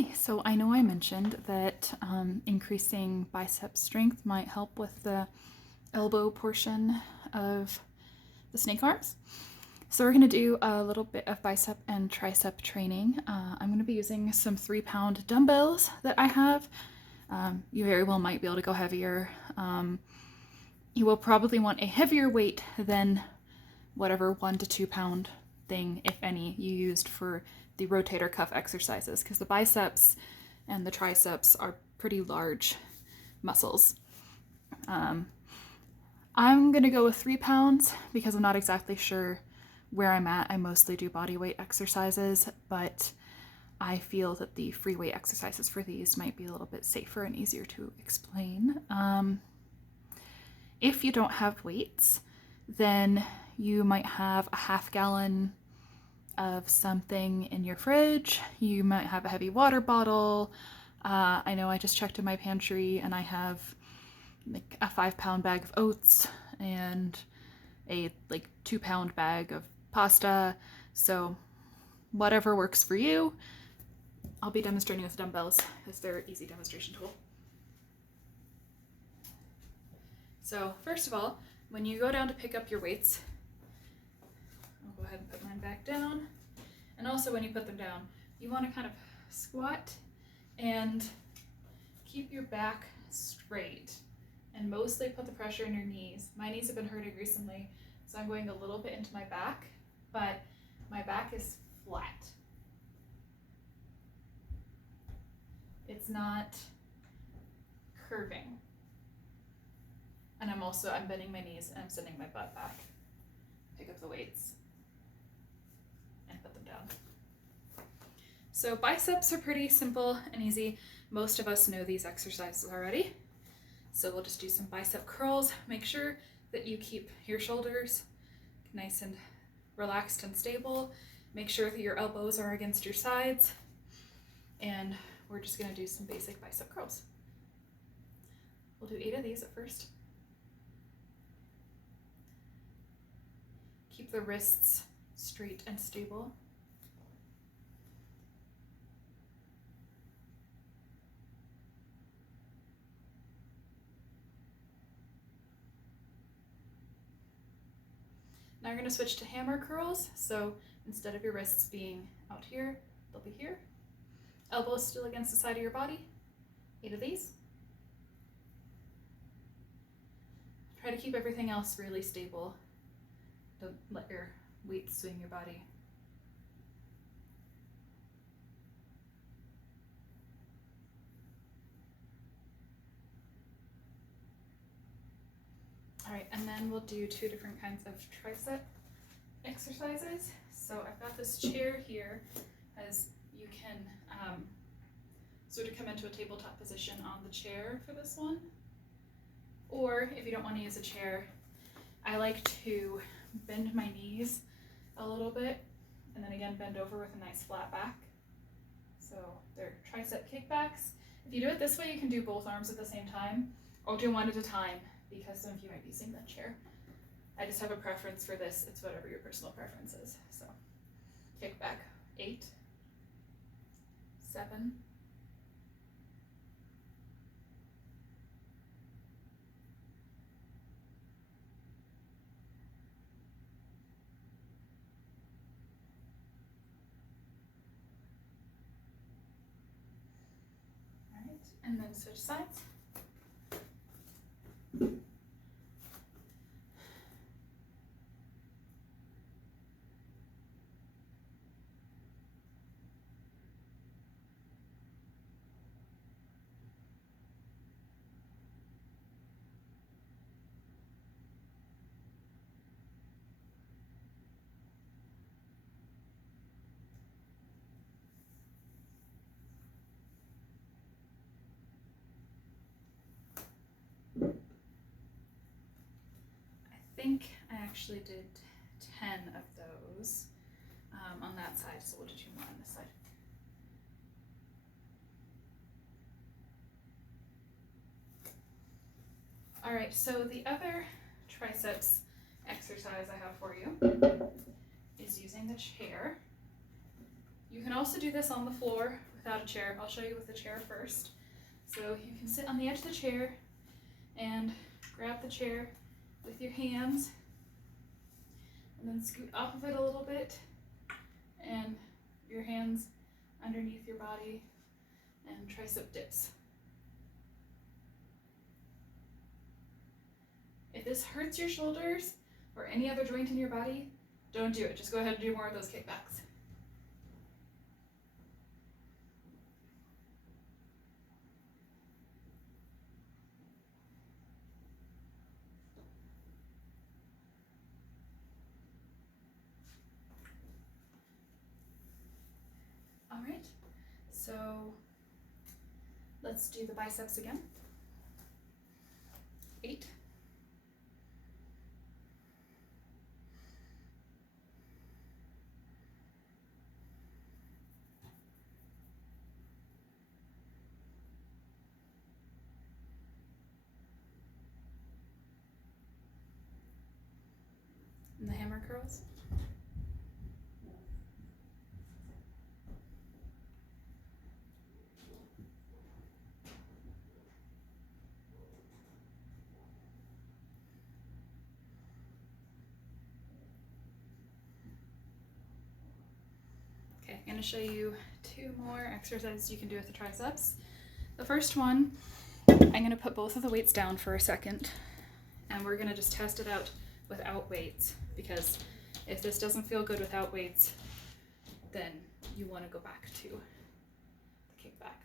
Hi, so I know I mentioned that increasing bicep strength might help with the elbow portion of the snake arms. So we're going to do a little bit of bicep and tricep training. I'm going to be using some 3-pound dumbbells that I have. You very well might be able to go heavier. You will probably want a heavier weight than whatever 1 to 2 pound thing, if any, you used for the rotator cuff exercises, because the biceps and the triceps are pretty large muscles. I'm gonna go with 3 pounds because I'm not exactly sure where I'm at. I mostly do body weight exercises, but I feel that the free weight exercises for these might be a little bit safer and easier to explain. If you don't have weights, then you might have a half gallon of something in your fridge. You might have a heavy water bottle. I know I just checked in my pantry and I have like a 5-pound bag of oats and a 2-pound bag of pasta. So whatever works for you. I'll be demonstrating with dumbbells because they're an easy demonstration tool. So first of all, when you go down to pick up your weights, I'll go ahead and put mine back down. And also when you put them down, you want to kind of squat and keep your back straight and mostly put the pressure in your knees. My knees have been hurting recently, so I'm going a little bit into my back, but my back is flat. It's not curving. And I'm bending my knees and I'm sending my butt back. Pick up the weights and put them down. So biceps are pretty simple and easy. Most of us know these exercises already. So we'll just do some bicep curls. Make sure that you keep your shoulders nice and relaxed and stable. Make sure that your elbows are against your sides. And we're just gonna do some basic bicep curls. We'll do 8 of these at first. Keep the wrists straight and stable. Now we're going to switch to hammer curls. So instead of your wrists being out here, they'll be here. Elbows still against the side of your body. 8 of these. Try to keep everything else really stable. Don't let your weight swing your body. All right, and then we'll do 2 different kinds of tricep exercises. So I've got this chair here, as you can sort of come into a tabletop position on the chair for this one. Or if you don't want to use a chair, I like to bend my knees a little bit and then again bend over with a nice flat back. So they're tricep kickbacks. If you do it this way, you can do both arms at the same time, or do one at a time because some of you might be using that chair. I just have a preference for this. It's whatever your personal preference is. So kick back. 8, 7, 8. And then switch sides. I think I actually did 10 of those on that side, so we'll do 2 more on this side. All right, so the other triceps exercise I have for you is using the chair. You can also do this on the floor without a chair. I'll show you with the chair first. So you can sit on the edge of the chair and grab the chair with your hands and then scoot off of it a little bit and your hands underneath your body and tricep dips. If this hurts your shoulders or any other joint in your body, don't do it. Just go ahead and do more of those kickbacks. All right, so let's do the biceps again. 8. And the hammer curls. Okay, I'm going to show you 2 more exercises you can do with the triceps. The first one, I'm going to put both of the weights down for a second, and we're going to just test it out without weights, because if this doesn't feel good without weights, then you want to go back to the kickback.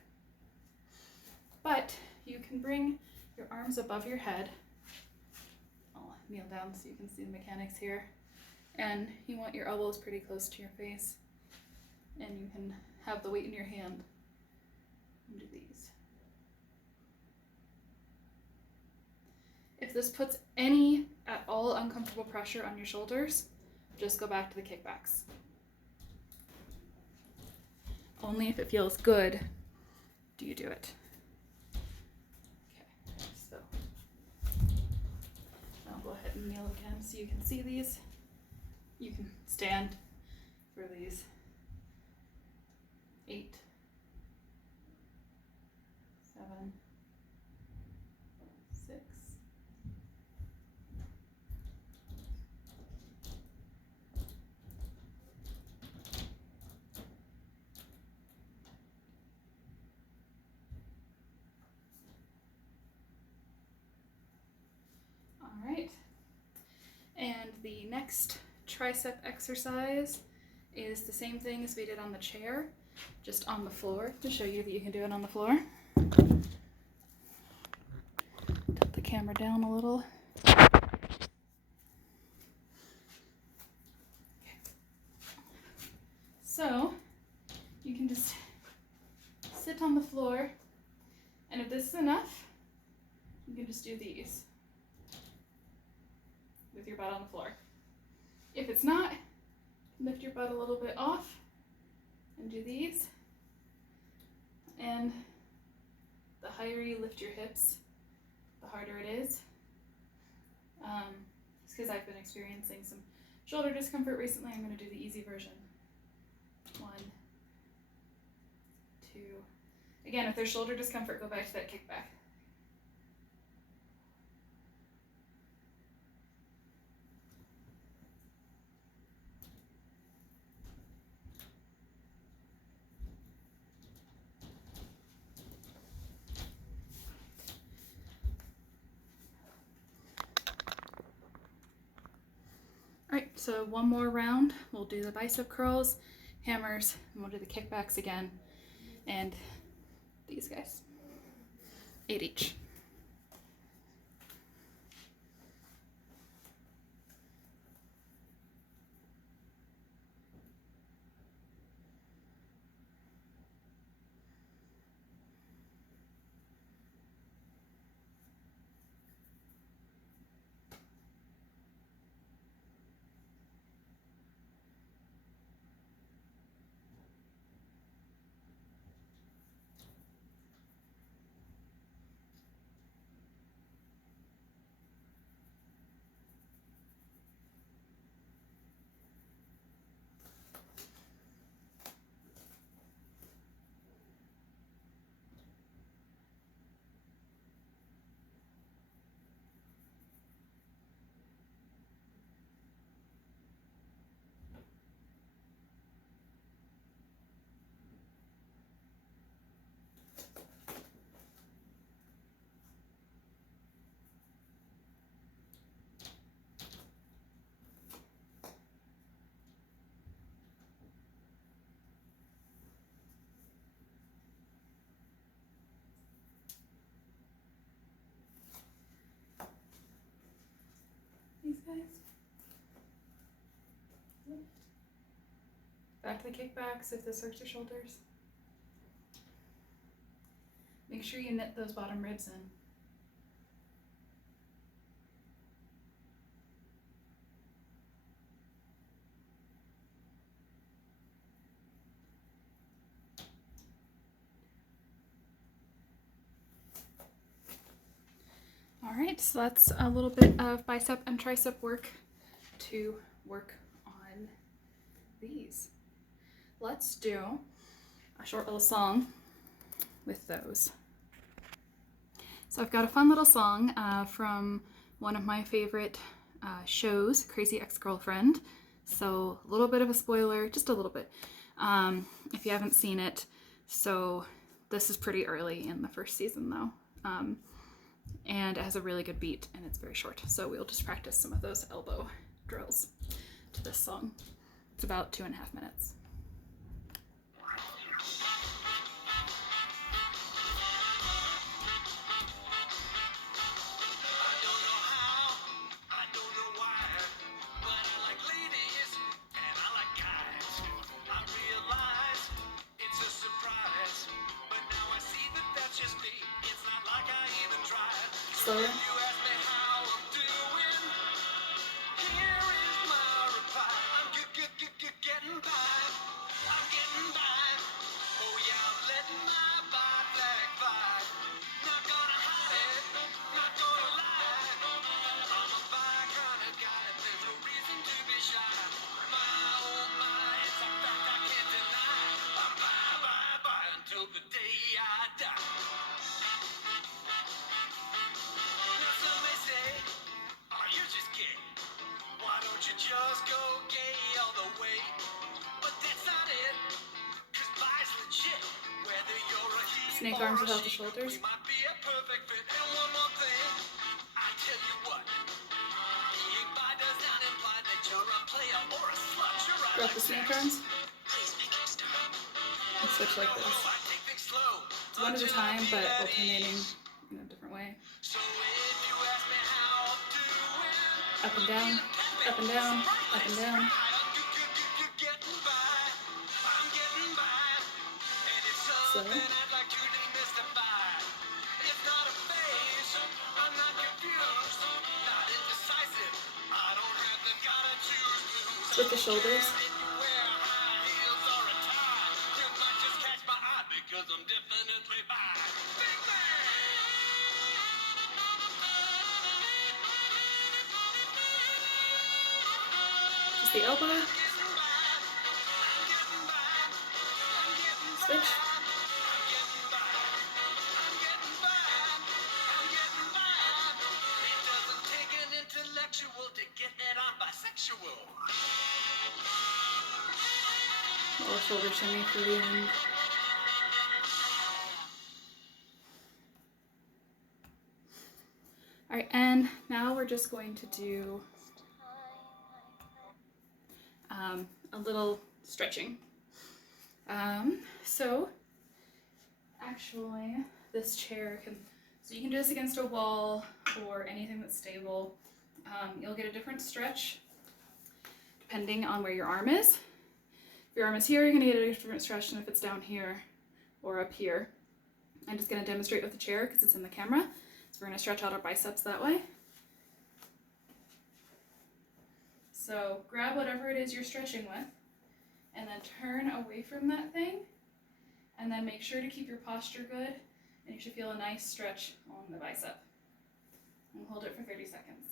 But you can bring your arms above your head. I'll kneel down so you can see the mechanics here. And you want your elbows pretty close to your face. And you can have the weight in your hand and do these. If this puts any at all uncomfortable pressure on your shoulders, just go back to the kickbacks. Only if it feels good do you do it. Okay, so I'll go ahead and kneel again so you can see these. You can stand for these. 8, 7, 6, 'All right. And the next tricep exercise is the same thing as we did on the chair, just on the floor, to show you that you can do it on the floor. Tilt the camera down a little. Okay. So you can just sit on the floor, and if this is enough, you can just do these with your butt on the floor. If it's not, lift your butt a little bit off and do these. And the higher you lift your hips, the harder it is. It's because I've been experiencing some shoulder discomfort recently. I'm going to do the easy version. 1, 2. Again, if there's shoulder discomfort, go back to that kickback. Alright, so one more round. We'll do the bicep curls, hammers, and we'll do the kickbacks again. And these guys. 8 each. exercise. Back to the kickbacks if this hurts your shoulders. Make sure you knit those bottom ribs in. All right, so that's a little bit of bicep and tricep work to work on these. Let's do a short little song with those. So I've got a fun little song from one of my favorite shows, Crazy Ex-Girlfriend. So a little bit of a spoiler, just a little bit, if you haven't seen it. So this is pretty early in the first season though. And it has a really good beat and it's very short. So we'll just practice some of those elbow drills to this song. It's about 2.5 minutes. Slower. Gettin by, I'm getting by. Oh yeah, I'm letting my body flag fly. Not gonna hide it, not gonna lie. I'm a bi kind of guy, there's no reason to be shy. My oh my, it's a fact I can't deny. I'm bi until the day I die. Now some may say, oh you're just gay. Why don't you just go gay all the way? But that's not it, 'cause bi's legit. Whether you're a he Snake or arms a without the she, shoulders. we might be a perfect fit. And one more thing, I tell you what, being bi does not imply that you're a player or a slut. You're right. Drop the snake arms Please make him stop. and switch like this. I take things slow. It's one at a time, but alternating in a different way. So if you ask me how I'm doing, Up and down, up and down, up and down. Getting by, I'm getting by, and it's something I'd like to demystify. It's not a phase, I'm not confused, not indecisive. I don't have the gotta choose. With the shoulders. If you wear high heels or a tie, you might just catch my eye because I'm definitely bi. Big man! Just the elbow. Switch. To get that I'm bisexual. Little shoulder shimmy for the end. All right, and now we're just going to do a little stretching. So actually this chair so you can do this against a wall or anything that's stable. You'll get a different stretch depending on where your arm is. If your arm is here, you're gonna get a different stretch than if it's down here or up here. I'm just gonna demonstrate with the chair because it's in the camera. So we're gonna stretch out our biceps that way. So grab whatever it is you're stretching with and then turn away from that thing and then make sure to keep your posture good and you should feel a nice stretch on the bicep. And hold it for 30 seconds.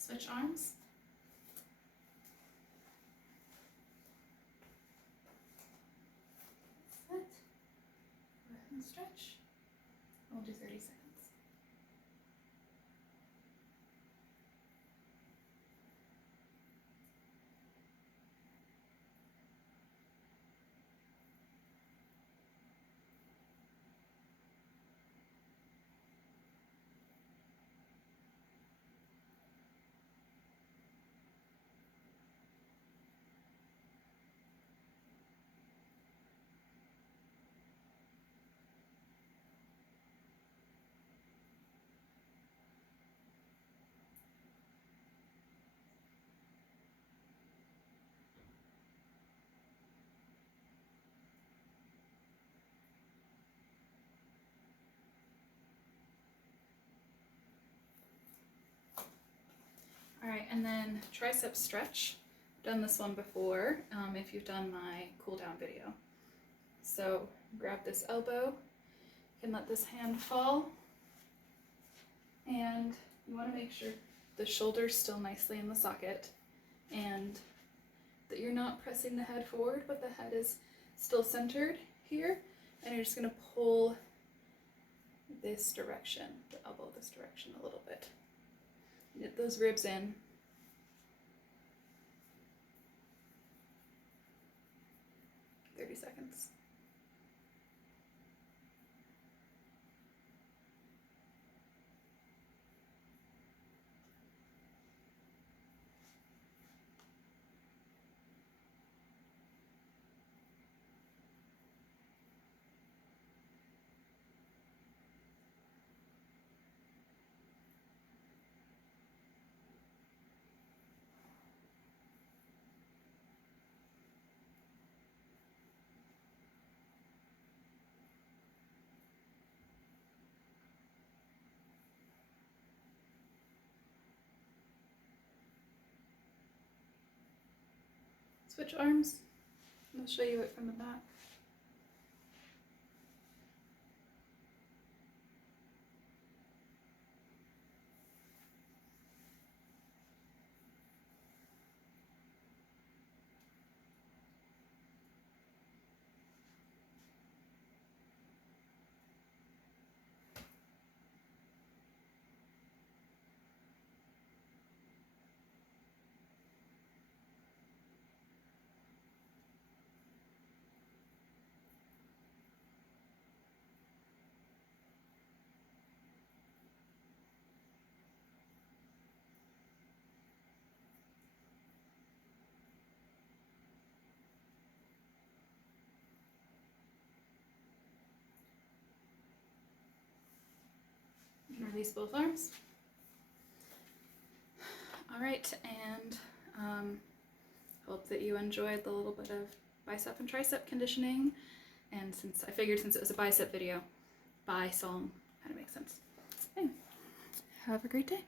Switch arms. do 30 seconds. All right, and then tricep stretch. I've done this one before if you've done my cool down video. So grab this elbow, you can let this hand fall, and you want to make sure the shoulder's still nicely in the socket and that you're not pressing the head forward, but the head is still centered here, and you're just going to pull this direction, the elbow this direction a little bit. Knit those ribs in. "30 seconds. Switch arms. I'll show you it from the back. Release both arms. All right, and hope that you enjoyed the little bit of bicep and tricep conditioning. And since it was a bicep video, bi song kind of makes sense. Anyway, have a great day.